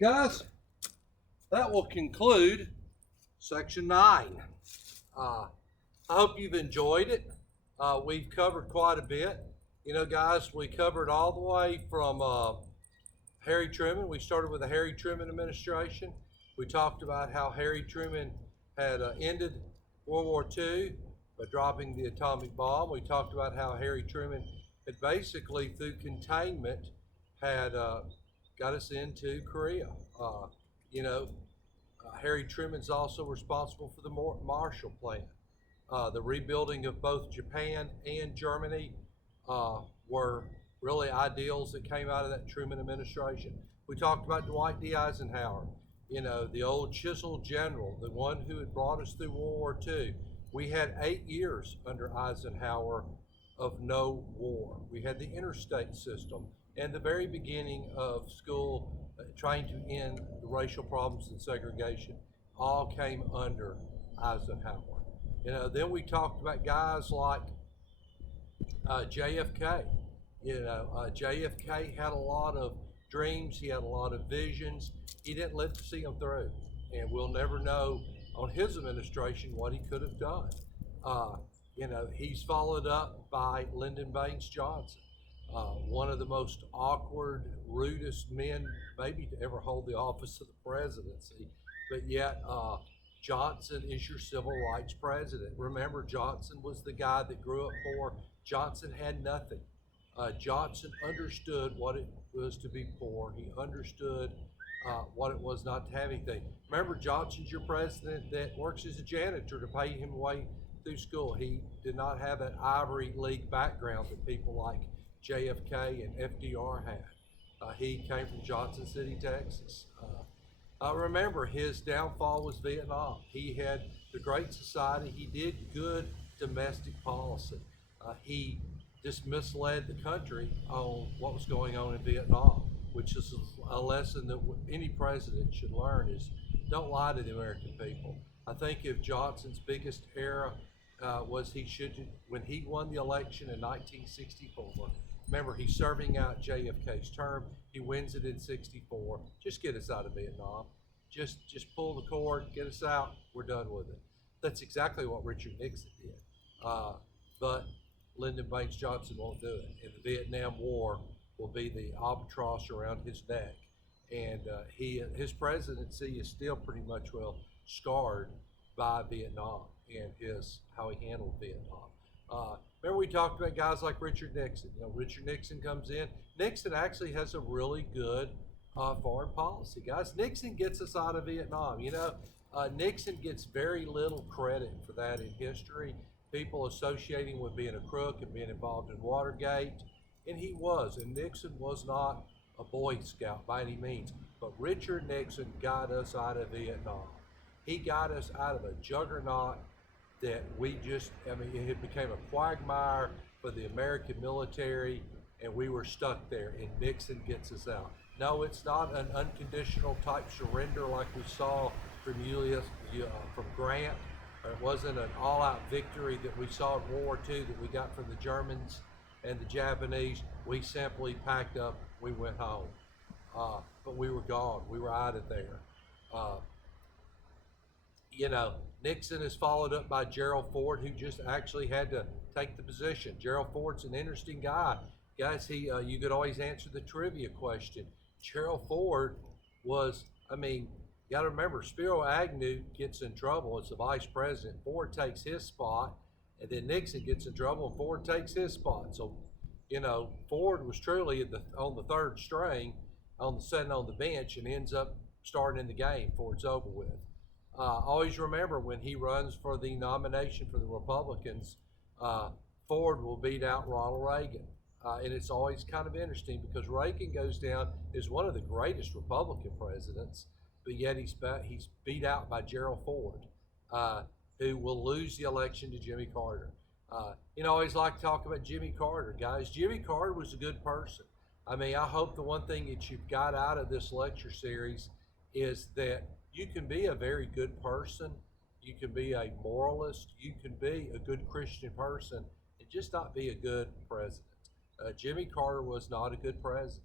Guys, that will conclude section 9. Uh, I hope you've enjoyed it. We've covered quite a bit. Guys, we covered all the way from Harry Truman. We started with the Harry Truman administration. We talked about how Harry Truman had ended World War II by dropping the atomic bomb. We talked about how Harry Truman had basically, through containment, had got us into Korea. You know, Harry Truman's also responsible for the Marshall Plan. The rebuilding of both Japan and Germany were really ideals that came out of that Truman administration. We talked about Dwight D. Eisenhower, the old chiseled general, the one who had brought us through World War II. We had 8 years under Eisenhower of no war. We had the interstate system and the very beginning of school trying to end the racial problems and segregation all came under Eisenhower. Then we talked about guys like JFK. JFK had a lot of dreams. He had a lot of visions. He didn't live to see them through, and we'll never know on his administration what he could have done. He's followed up by Lyndon Baines Johnson, one of the most awkward, rudest men maybe to ever hold the office of the presidency, but yet Johnson is your civil rights president. Remember, Johnson was the guy that grew up poor. Johnson had nothing. Johnson understood what it was to be poor. He understood what it was not to have anything. Remember, Johnson's your president that works as a janitor to pay him way through school. He did not have that Ivory League background that people like JFK and FDR had. He came from Johnson City, Texas. Remember, his downfall was Vietnam. He had the Great Society. He did good domestic policy. He just misled the country on what was going on in Vietnam, which is a lesson that any president should learn is don't lie to the American people. I think if Johnson's biggest error was when he won the election in 1964, remember he's serving out JFK's term, he wins it in 64, just get us out of Vietnam. Just pull the cord, get us out, we're done with it. That's exactly what Richard Nixon did. But Lyndon Baines Johnson won't do it. And the Vietnam War will be the albatross around his neck. And his presidency is still pretty much scarred by Vietnam and how he handled Vietnam. Remember we talked about guys like Richard Nixon. Richard Nixon comes in. Nixon actually has a really good foreign policy, guys. Nixon gets us out of Vietnam. Nixon gets very little credit for that in history. People associating with being a crook and being involved in Watergate, and he was. And Nixon was not a Boy Scout by any means, but Richard Nixon got us out of Vietnam. He got us out of a juggernaut that it became a quagmire for the American military, and we were stuck there, and Nixon gets us out. No, it's not an unconditional type surrender like we saw from Grant. It wasn't an all-out victory that we saw in World War II that we got from the Germans and the Japanese. We simply packed up, we went home. But we were gone, we were out of there. Nixon is followed up by Gerald Ford, who just actually had to take the position. Gerald Ford's an interesting guy. Guys, you could always answer the trivia question. Gerald Ford was, you got to remember, Spiro Agnew gets in trouble as the vice president. Ford takes his spot, and then Nixon gets in trouble, and Ford takes his spot. So, Ford was truly on the third string, sitting on the bench, and ends up starting in the game before it's over with. Always remember when he runs for the nomination for the Republicans, Ford will beat out Ronald Reagan. And it's always kind of interesting because Reagan goes down as one of the greatest Republican presidents, but yet he's beat out by Gerald Ford, who will lose the election to Jimmy Carter. I always like to talk about Jimmy Carter, guys. Jimmy Carter was a good person. I hope the one thing that you've got out of this lecture series is that you can be a very good person, you can be a moralist, you can be a good Christian person, and just not be a good president. Jimmy Carter was not a good president.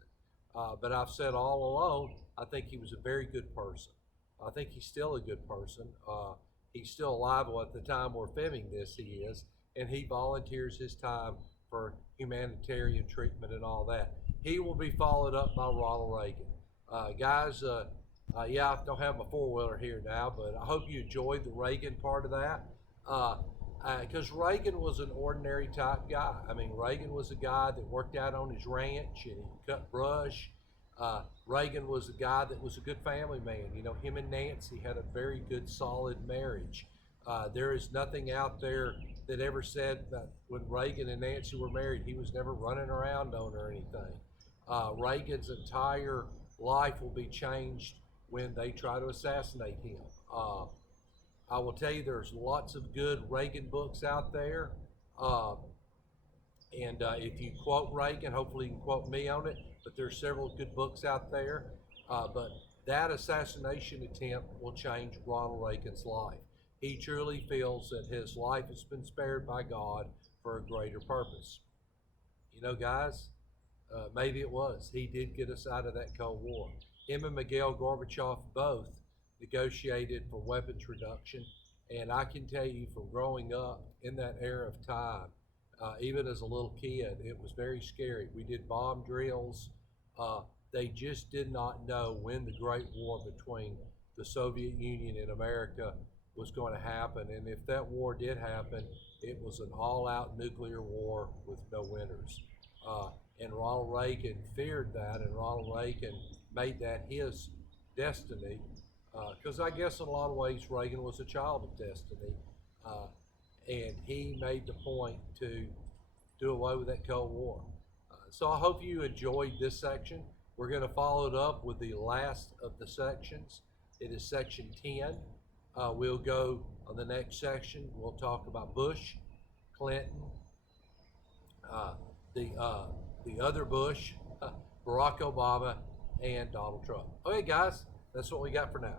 But I've said all along, I think he was a very good person. I think he's still a good person. He's still alive. Well, at the time we're filming this, he is, and he volunteers his time for humanitarian treatment and all that. He will be followed up by Ronald Reagan. Guys, yeah, I don't have my four-wheeler here now, but I hope you enjoyed the Reagan part of that. Because Reagan was an ordinary type guy. I mean, Reagan was a guy that worked out on his ranch and he cut brush. Reagan was a guy that was a good family man. You know, him and Nancy had a very good, solid marriage. There is nothing out there that ever said that when Reagan and Nancy were married, he was never running around on her or anything. Reagan's entire life will be changed when they try to assassinate him. I will tell you, there's lots of good Reagan books out there. And if you quote Reagan, hopefully you can quote me on it, but there's several good books out there. But that assassination attempt will change Ronald Reagan's life. He truly feels that his life has been spared by God for a greater purpose. You know, guys, maybe it was. He did get us out of that Cold War. Him and Mikhail Gorbachev both negotiated for weapons reduction. And I can tell you from growing up in that era of time, even as a little kid, it was very scary. We did bomb drills. They just did not know when the Great War between the Soviet Union and America was going to happen. And if that war did happen, it was an all-out nuclear war with no winners. And Ronald Reagan feared that, and Ronald Reagan made that his destiny. Because I guess in a lot of ways Reagan was a child of destiny. And he made the point to do away with that Cold War. So I hope you enjoyed this section. We're going to follow it up with the last of the sections. It is section 10. We'll go on the next section. We'll talk about Bush, Clinton, the other Bush, Barack Obama, and Donald Trump. Okay, guys, that's what we got for now.